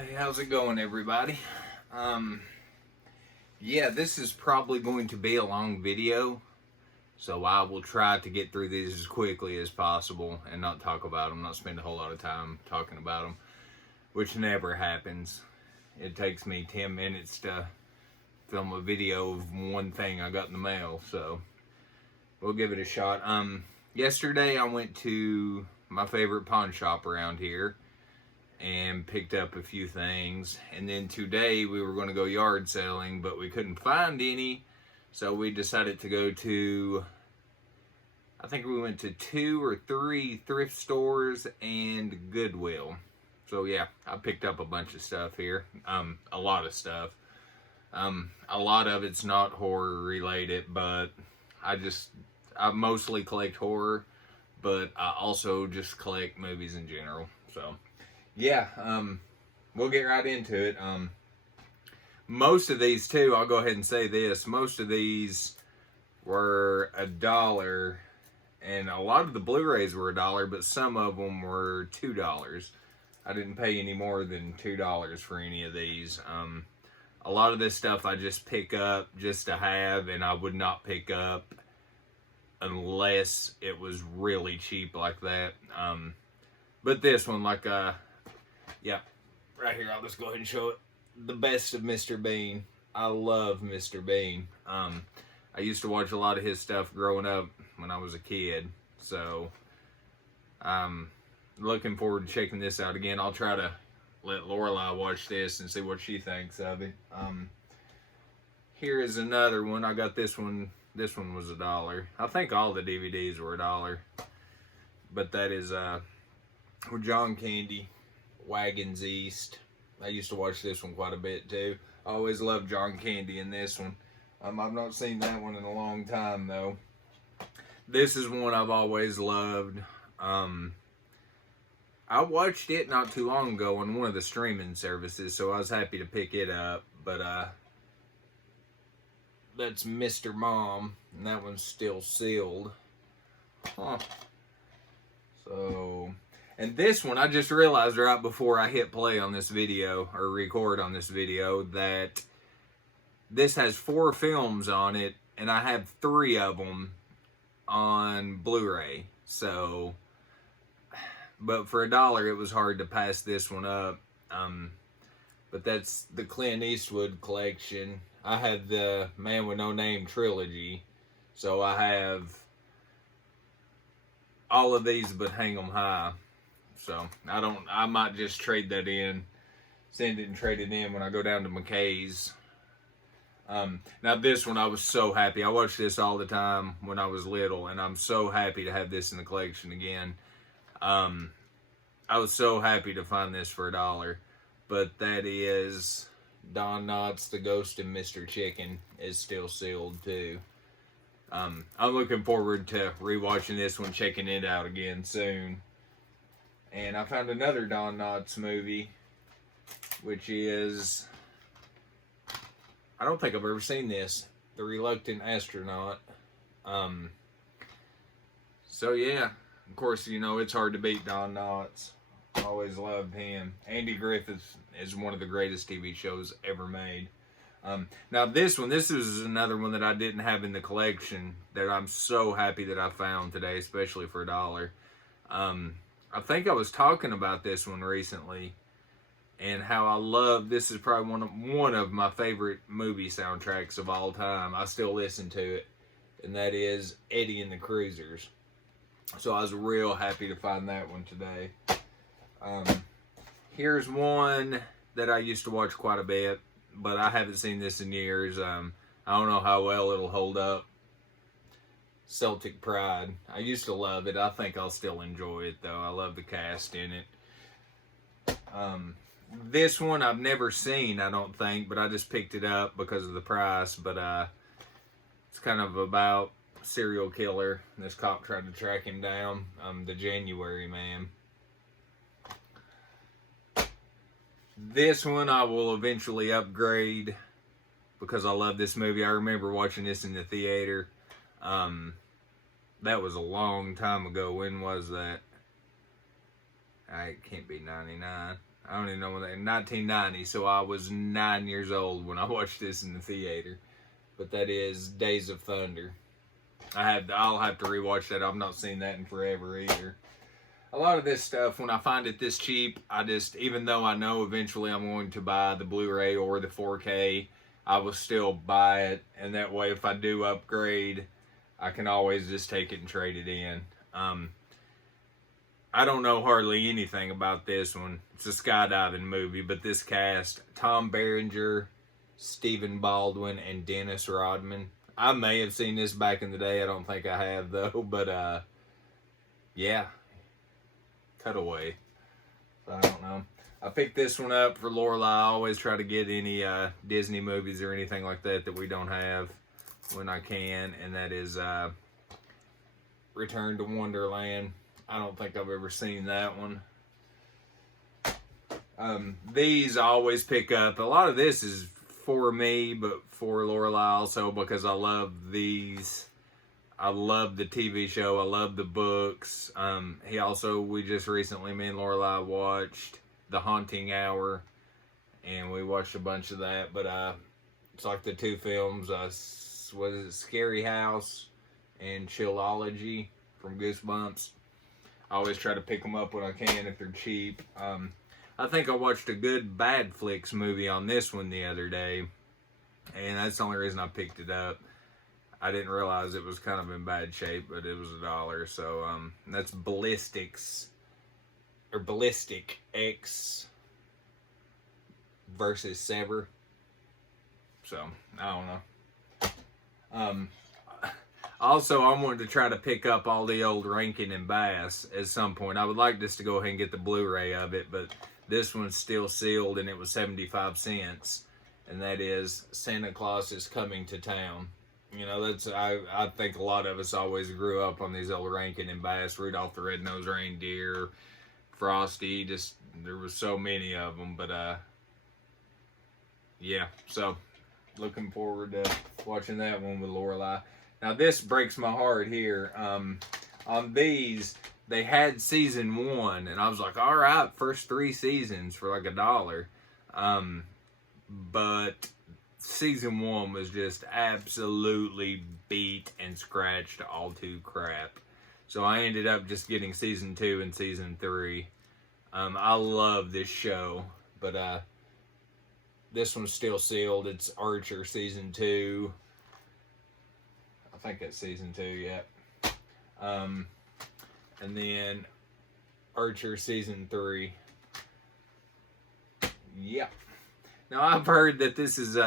Hey, how's it going, everybody? Yeah, this is probably going to be a long video, so I will try to get through these as quickly as possible and not talk about them, not spend a whole lot of time talking about them, which never happens. It takes me 10 minutes to film a video of one thing I got in the mail, so we'll give it a shot. Yesterday I went to my favorite pawn shop around here and picked up a few things, and then today we were going to go yard selling, but we couldn't find any, so we decided to go to, I think we went to 2 or 3 thrift stores and Goodwill. So yeah, I picked up a bunch of stuff here, a lot of stuff. A lot of it's not horror related, but I mostly collect horror, but I also just collect movies in general. So yeah, we'll get right into it. Most of these too, I'll go ahead and say this, most of these were $1, and a lot of the Blu-rays were $1, but some of them were $2. I didn't pay any more than $2 for any of these. A lot of this stuff I just pick up just to have, and I would not pick up unless it was really cheap like that. But this one, yeah, right here, I'll just go ahead and show it. The Best of Mr. Bean. I love Mr. Bean. I used to watch a lot of his stuff growing up when I was a kid, so I'm looking forward to checking this out again. I'll try to let Lorelai watch this and see what she thinks of it. Here is another one. I got this one. This one was $1. I think all the DVDs were $1. But that is with John Candy, Wagons East. I used to watch this one quite a bit too. I always loved John Candy in this one. I've not seen that one in a long time though. This is one I've always loved. I watched it not too long ago on one of the streaming services, so I was happy to pick it up. But that's Mr. Mom, and that one's still sealed. Huh. So, and this one, I just realized right before I hit play on this video, or record on this video, that this has 4 films on it, and I have 3 of them on Blu-ray. So, but for $1, it was hard to pass this one up. But that's the Clint Eastwood collection. I had the Man with No Name trilogy, so I have all of these but Hang 'em High. So I might just trade that in, send it and trade it in when I go down to McKay's. Now this one, I was so happy. I watched this all the time when I was little, and I'm so happy to have this in the collection again. I was so happy to find this for $1, but that is Don Knotts, The Ghost of Mr. Chicken, is still sealed too. I'm looking forward to rewatching this one, checking it out again soon. And I found another Don Knotts movie, which is, I don't think I've ever seen this, The Reluctant Astronaut. So yeah, of course, you know, it's hard to beat Don Knotts. Always loved him. Andy Griffith is one of the greatest TV shows ever made. Now this is another one that I didn't have in the collection that I'm so happy that I found today, especially for $1. I think I was talking about this one recently, and how I love, this is probably one of my favorite movie soundtracks of all time. I still listen to it, and that is Eddie and the Cruisers. So I was real happy to find that one today. Here's one that I used to watch quite a bit, but I haven't seen this in years. I don't know how well it'll hold up. Celtic Pride. I used to love it. I think I'll still enjoy it though. I love the cast in it. This one I've never seen, I don't think, but I just picked it up because of the price. But it's kind of about a serial killer. This cop tried to track him down. The January Man. This one I will eventually upgrade because I love this movie. I remember watching this in the theater. That was a long time ago. When was that? It can't be 99. I don't even know when that. 1990. So I was 9 years old when I watched this in the theater. But that is Days of Thunder. I'll have to rewatch that. I've not seen that in forever either. A lot of this stuff, when I find it this cheap, even though I know eventually I'm going to buy the Blu-ray or the 4K, I will still buy it. And that way, if I do upgrade, I can always just take it and trade it in. I don't know hardly anything about this one. It's a skydiving movie, but this cast, Tom Berenger, Stephen Baldwin, and Dennis Rodman. I may have seen this back in the day. I don't think I have, though. But, yeah. Cutaway. So, I don't know. I picked this one up for Lorelai. I always try to get any Disney movies or anything like that that we don't have when I can. And that is Return to Wonderland. I don't think I've ever seen that one. These I always pick up. A lot of this is for me, but for Lorelai also, because I love these. I love the TV show. I love the books. We just recently, me and Lorelai watched The Haunting Hour, and we watched a bunch of that. But it's like the two films. Was it Scary House and Chillology from Goosebumps? I always try to pick them up when I can if they're cheap. I think I watched a Good Bad Flicks movie on this one the other day, and that's the only reason I picked it up. I didn't realize it was kind of in bad shape, but it was $1. So that's Ballistic X versus Sever. So I don't know. Also, I wanted to try to pick up all the old Rankin and Bass at some point. I would like just to go ahead and get the Blu-ray of it, but this one's still sealed, and it was 75 cents. And that is Santa Claus is Coming to Town. You know, I think a lot of us always grew up on these old Rankin and Bass, Rudolph the Red-Nosed Reindeer, Frosty. There was so many of them, but yeah. So looking forward to watching that one with Lorelai. Now this breaks my heart here. On these, they had season 1, and I was like, all right, first 3 seasons for like $1. But season 1 was just absolutely beat and scratched all to crap. So I ended up just getting season 2 and season 3. I love this show, but this one's still sealed. It's Archer season 2. I think that's season 2, yeah. And then Archer season 3. Yeah. Now I've heard that this is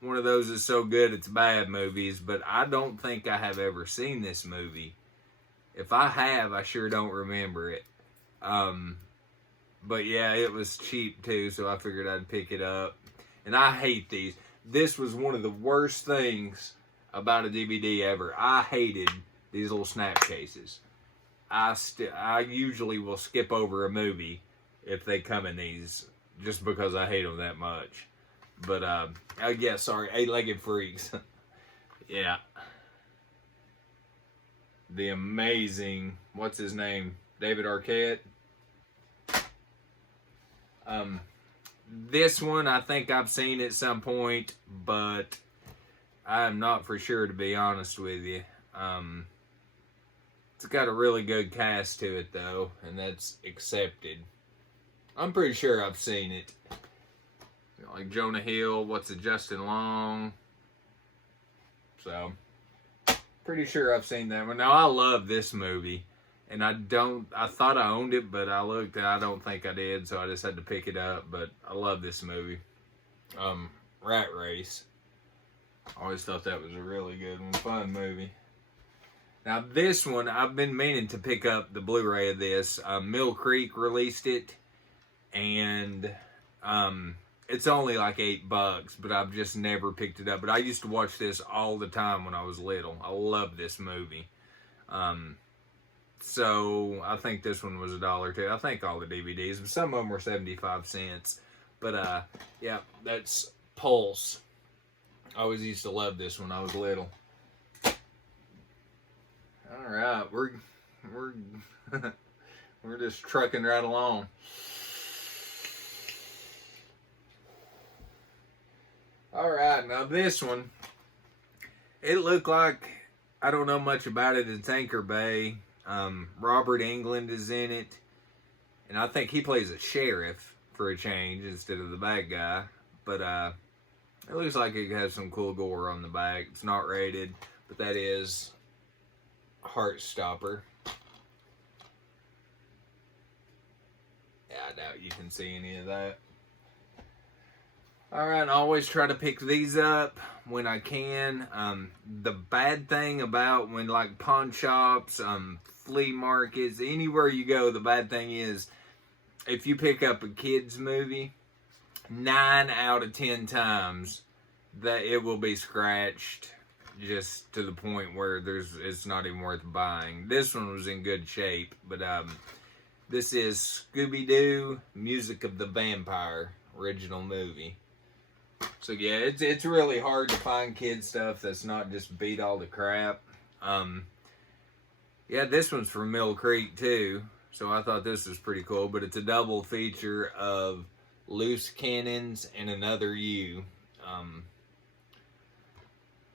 one of those that's so good it's bad movies, but I don't think I have ever seen this movie. If I have, I sure don't remember it. But yeah, it was cheap too, so I figured I'd pick it up. And I hate these. This was one of the worst things about a DVD ever. I hated these little snap cases. I usually will skip over a movie if they come in these, just because I hate them that much. But, yeah, sorry, Eight-Legged Freaks. Yeah. The amazing, what's his name? David Arquette. This one, I think I've seen at some point, but I'm not for sure, to be honest with you. It's got a really good cast to it, though, and that's Accepted. I'm pretty sure I've seen it. Like Jonah Hill, Justin Long. So, pretty sure I've seen that one. Now, I love this movie, and I thought I owned it, but I looked and I don't think I did, so I just had to pick it up. But I love this movie. Rat Race. I always thought that was a really good one. Fun movie. Now, this one, I've been meaning to pick up the Blu-ray of this. Mill Creek released it, and it's only like $8, but I've just never picked it up. But I used to watch this all the time when I was little. I love this movie. So I think this one was $1 too. I think all the DVDs, some of them were 75 cents. But yeah, that's Pulse. I always used to love this when I was little. All right, we're We're just trucking right along. Alright, now this one, it looked like, I don't know much about it, it's Anchor Bay. Robert Englund is in it, and I think he plays a sheriff for a change instead of the bad guy. But it looks like it has some cool gore on the back. It's not rated, but that is Heartstopper. Yeah, I doubt you can see any of that. Alright, I always try to pick these up when I can. The bad thing about when like pawn shops, flea markets, anywhere you go, the bad thing is if you pick up a kid's movie, 9 out of 10 times that it will be scratched just to the point where it's not even worth buying. This one was in good shape, but this is Scooby-Doo, Music of the Vampire, original movie. So yeah, it's really hard to find kid stuff that's not just beat all the crap. Yeah, this one's from Mill Creek too, so I thought this was pretty cool. But it's a double feature of Loose Cannons and Another You.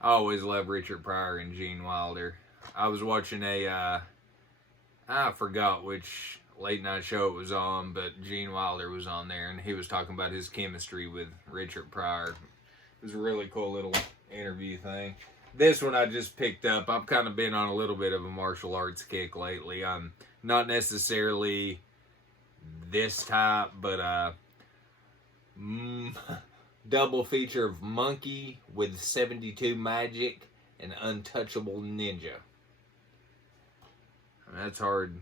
I always love Richard Pryor and Gene Wilder. I was watching I forgot which late night show it was on, but Gene Wilder was on there, and he was talking about his chemistry with Richard Pryor. It was a really cool little interview thing. This one I just picked up. I've kind of been on a little bit of a martial arts kick lately. I'm not necessarily this type, but double feature of Monkey with 72 Magic and Untouchable Ninja. That's hard.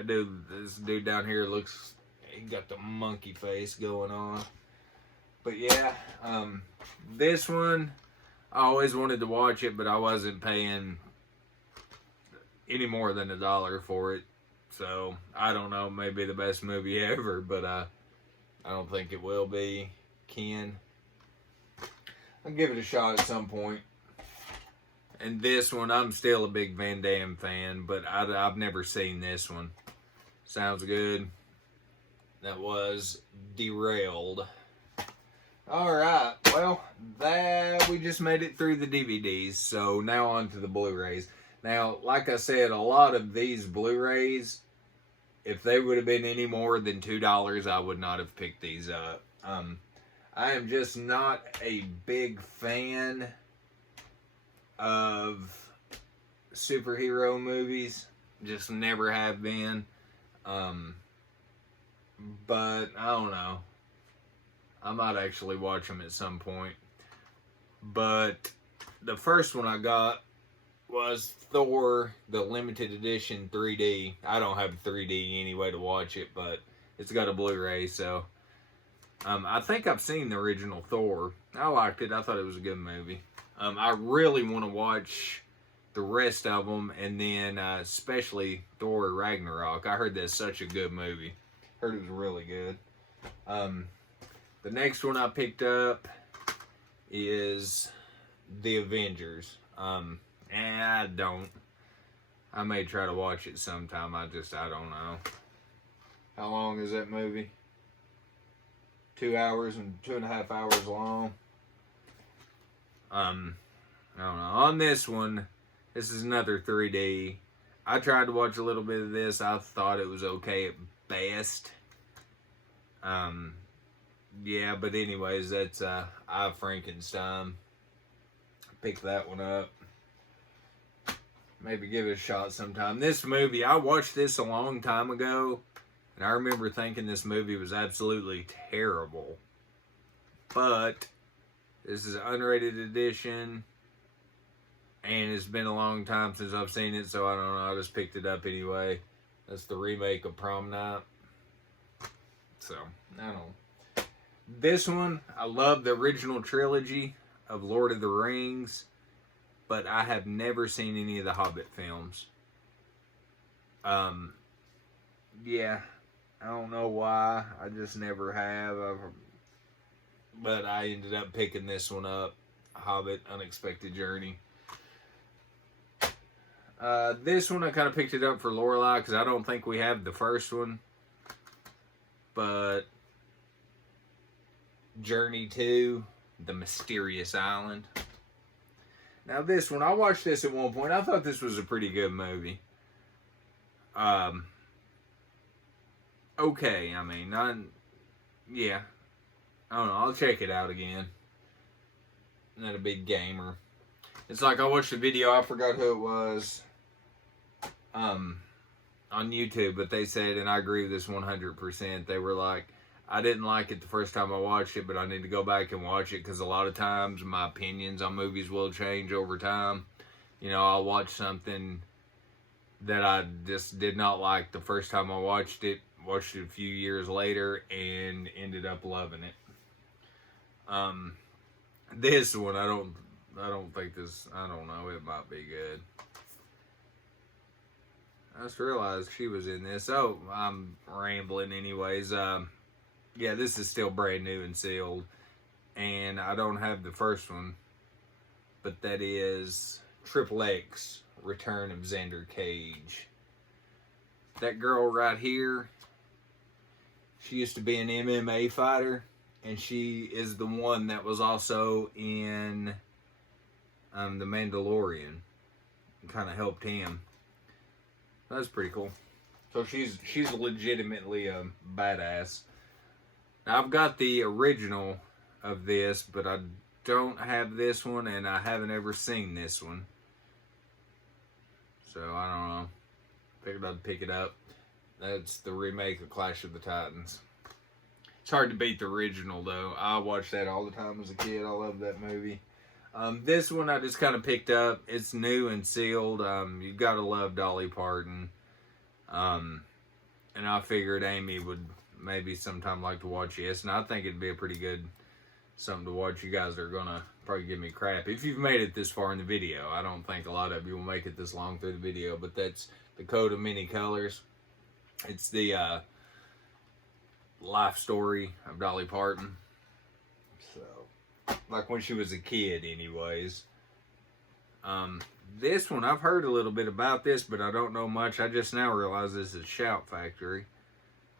This dude down here looks, he got the monkey face going on. But yeah, this one, I always wanted to watch it, but I wasn't paying any more than $1 for it. So, I don't know, maybe the best movie ever, but I don't think it will be. I'll give it a shot at some point. And this one, I'm still a big Van Damme fan, but I've never seen this one. Sounds good. That was Derailed. Alright, well, we just made it through the DVDs, so now on to the Blu-rays. Now, like I said, a lot of these Blu-rays, if they would have been any more than $2, I would not have picked these up. I am just not a big fan of superhero movies. Just never have been. But I don't know. I might actually watch them at some point. But the first one I got was Thor, the limited edition 3D. I don't have 3D anyway to watch it, but it's got a Blu-ray, so I think I've seen the original Thor. I liked it. I thought it was a good movie. I really want to watch the rest of them, and then especially Thor Ragnarok. I heard that's such a good movie. Heard it was really good. The next one I picked up is The Avengers. I don't. I may try to watch it sometime. I don't know. How long is that movie? 2 hours and 2.5 hours long. I don't know. On this one, this is another 3D. I tried to watch a little bit of this. I thought it was okay at best. Yeah, but anyways, that's I Frankenstein. Pick that one up. Maybe give it a shot sometime. This movie, I watched this a long time ago, and I remember thinking this movie was absolutely terrible. But this is an unrated edition, and it's been a long time since I've seen it, so I don't know. I just picked it up anyway. That's the remake of Prom Night. So, I don't know. This one, I love the original trilogy of Lord of the Rings, but I have never seen any of the Hobbit films. Yeah, I don't know why. I just never have. But I ended up picking this one up, Hobbit: Unexpected Journey. This one I kind of picked it up for Lorelai because I don't think we have the first one. But Journey to the Mysterious Island. Now this one, I watched this at one point. I thought this was a pretty good movie. Okay, I mean, yeah. I don't know, I'll check it out again. I'm not a big gamer. It's like I watched a video, I forgot who it was, on YouTube, but they said, and I agree with this 100%, they were like, I didn't like it the first time I watched it, but I need to go back and watch it because a lot of times my opinions on movies will change over time. You know, I'll watch something that I just did not like the first time I watched it a few years later, and ended up loving it. This one, I don't think this, I don't know, it might be good. I just realized she was in this. Oh, I'm rambling anyways. Yeah, this is still brand new and sealed. And I don't have the first one. But that is XXX, Return of Xander Cage. That girl right here, she used to be an MMA fighter. And she is the one that was also in The Mandalorian. Kind of helped him. That's pretty cool. So she's legitimately a badass. Now I've got the original of this, but I don't have this one, and I haven't ever seen this one. So I don't know. Figured I'd pick it up. That's the remake of Clash of the Titans. It's hard to beat the original though. I watched that all the time as a kid. I love that movie. This one I just kind of picked up. It's new and sealed. You gotta love Dolly Parton. And I figured Amy would maybe sometime like to watch this. And I think it'd be a pretty good something to watch. You guys are gonna probably give me crap if you've made it this far in the video. I don't think a lot of you will make it this long through the video. But that's The Code of Many Colors. It's the life story of Dolly Parton. So, like when she was a kid anyways. This one, I've heard a little bit about this, but I don't know much. I just now realize this is Shout Factory.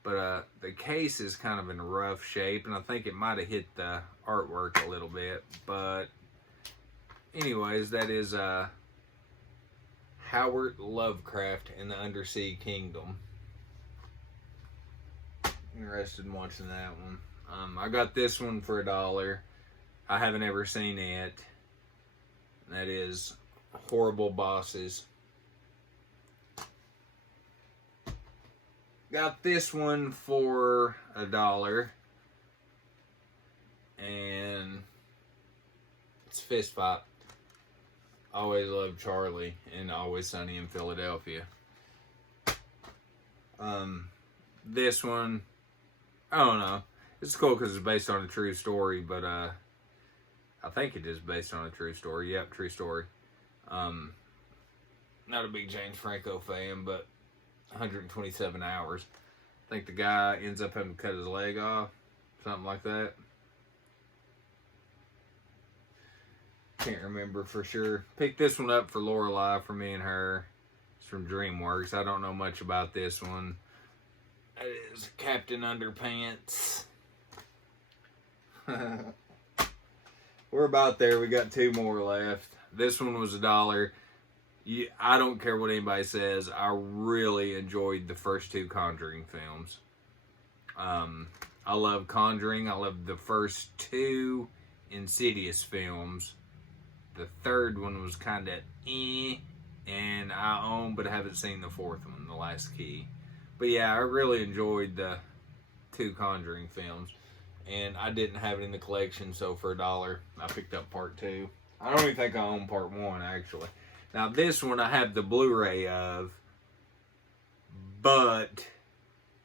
But the case is kind of in rough shape, and I think it might have hit the artwork a little bit. But anyways, that is Howard Lovecraft and the Undersea Kingdom. Interested in watching that one. I got this one for $1. I haven't ever seen it. That is Horrible Bosses. Got this one for $1. And it's Fist Fight. Always Loved Charlie and Always Sunny in Philadelphia. This one, I don't know. It's cool because it's based on a true story, but I think it is based on a true story. Yep, true story. Not a big James Franco fan, but 127 hours. I think the guy ends up having to cut his leg off, something like that. Can't remember for sure. Picked this one up for Lorelai, for me and her. It's from DreamWorks. I don't know much about this one. It is Captain Underpants. We're about there. We got 2 more left. This one was $1. I don't care what anybody says. I really enjoyed the first 2 Conjuring films. I love Conjuring. I love the first 2 Insidious films. The third one was kind of and I own, but I haven't seen the 4th one, The Last Key. But yeah, I really enjoyed the 2 Conjuring films. And I didn't have it in the collection, so for $1, I picked up part 2. I don't even think I own part 1, actually. Now, this one I have the Blu-ray of, but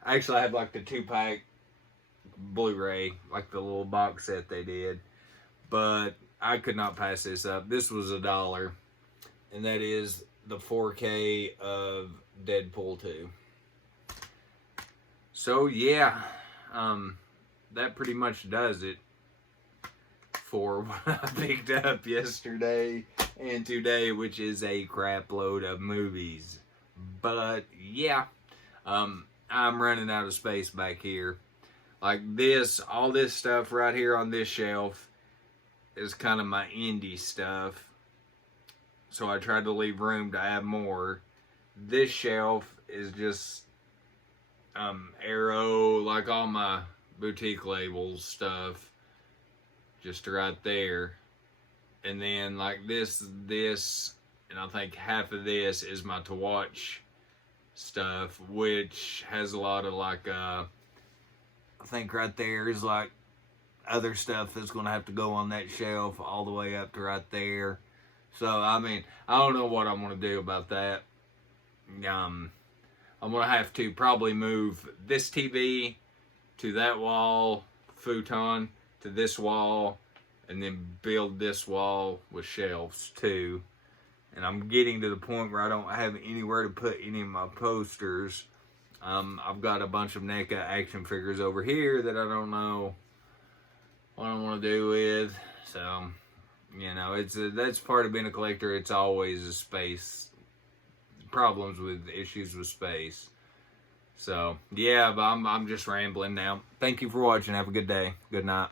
actually I have like the 2-pack Blu-ray, like the little box set they did. But I could not pass this up. This was $1, and that is the 4K of Deadpool 2. So, yeah, that pretty much does it for what I picked up yesterday. and today, which is a crap load of movies. But yeah, I'm running out of space back here. Like this, all this stuff right here on this shelf is kind of my indie stuff. So I tried to leave room to add more. This shelf is just Arrow, like all my boutique labels stuff, just right there. And then like this, and I think half of this is my to watch stuff, which has a lot of like I think right there is like other stuff that's gonna have to go on that shelf all the way up to right there. So I mean, I don't know what I'm gonna do about that. I'm gonna have to probably move this TV to that wall, futon to this wall, and then build this wall with shelves too. And I'm getting to the point where I don't have anywhere to put any of my posters. I've got a bunch of NECA action figures over here that I don't know what I want to do with. So, you know, that's part of being a collector. It's always a space problems with issues with space. So yeah, but I'm just rambling now. Thank you for watching. Have a good day. Good night.